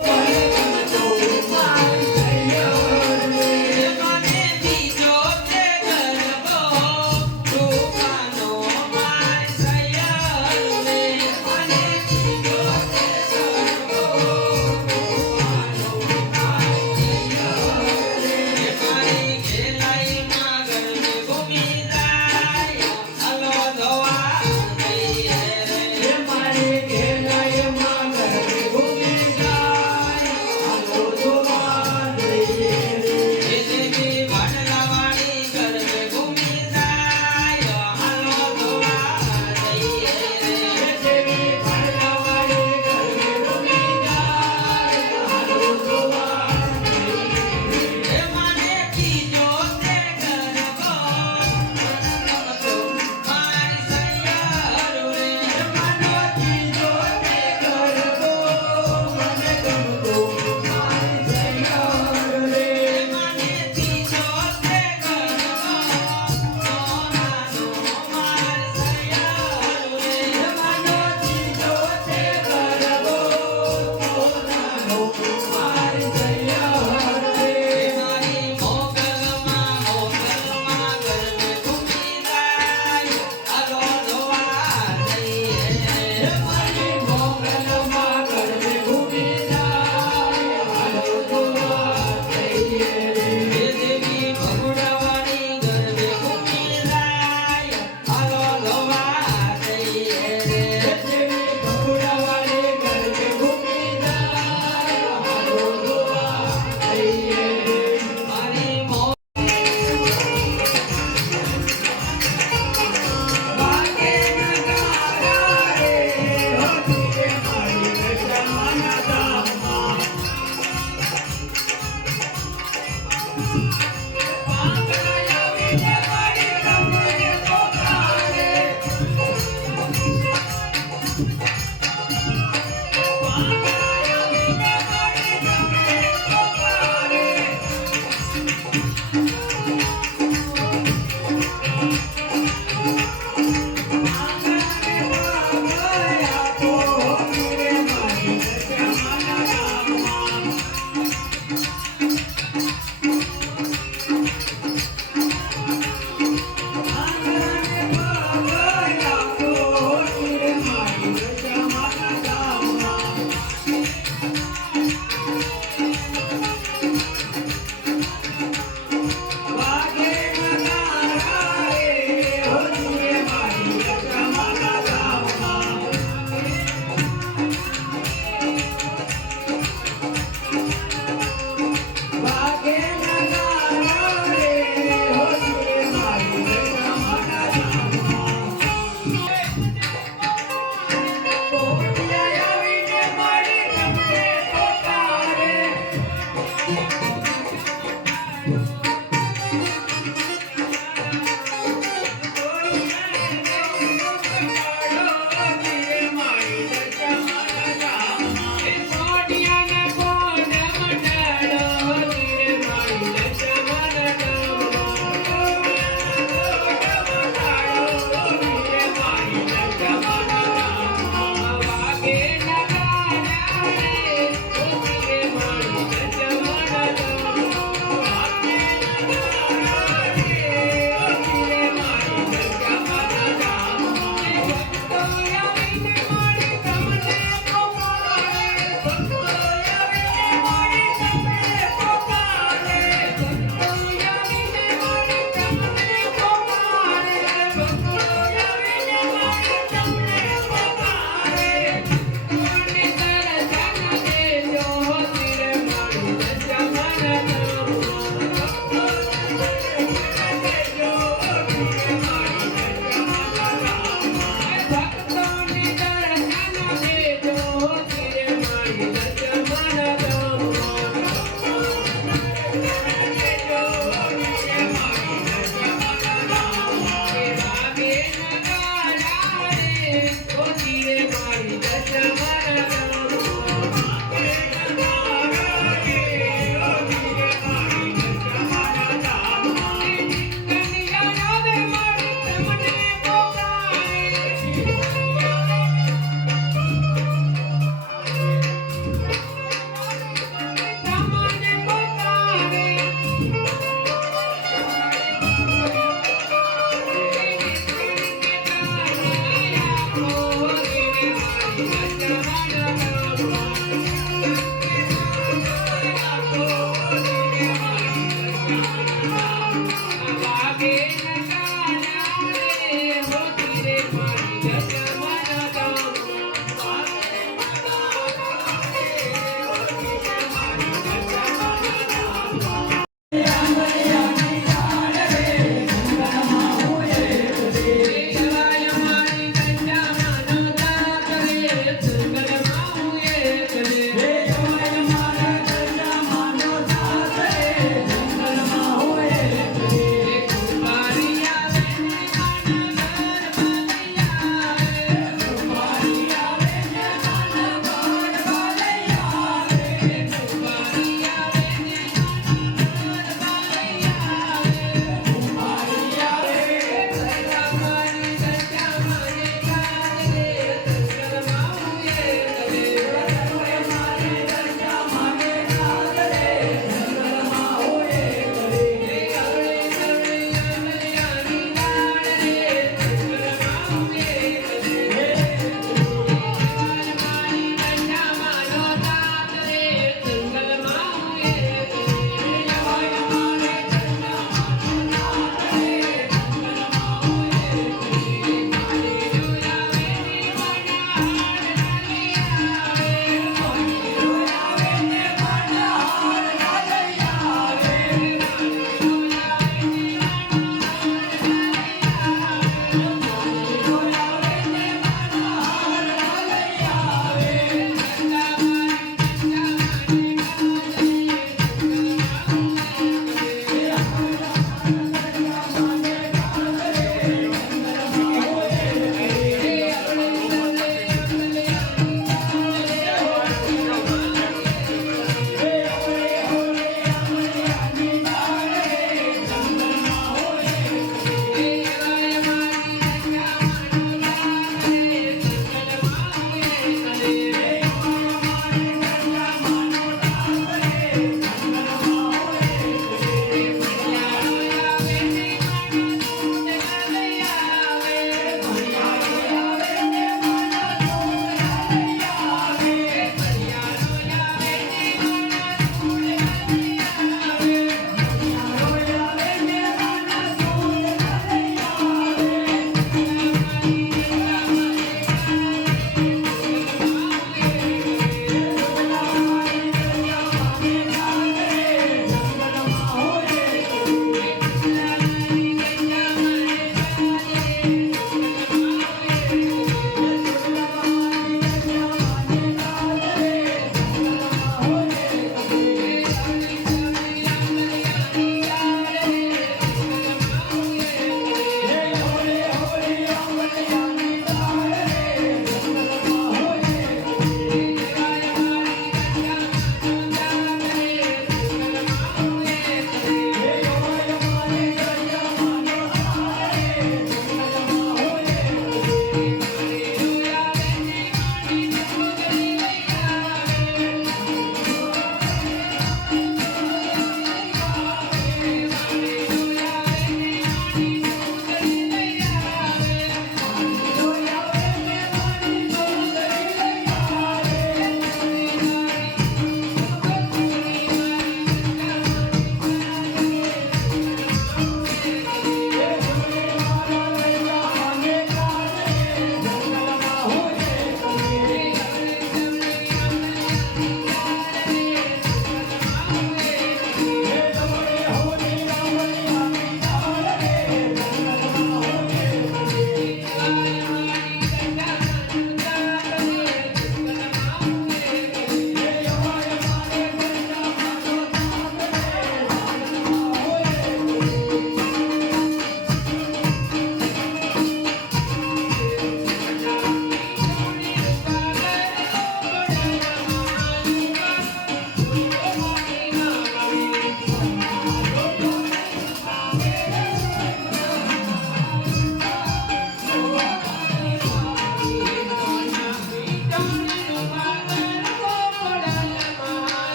મારી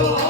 주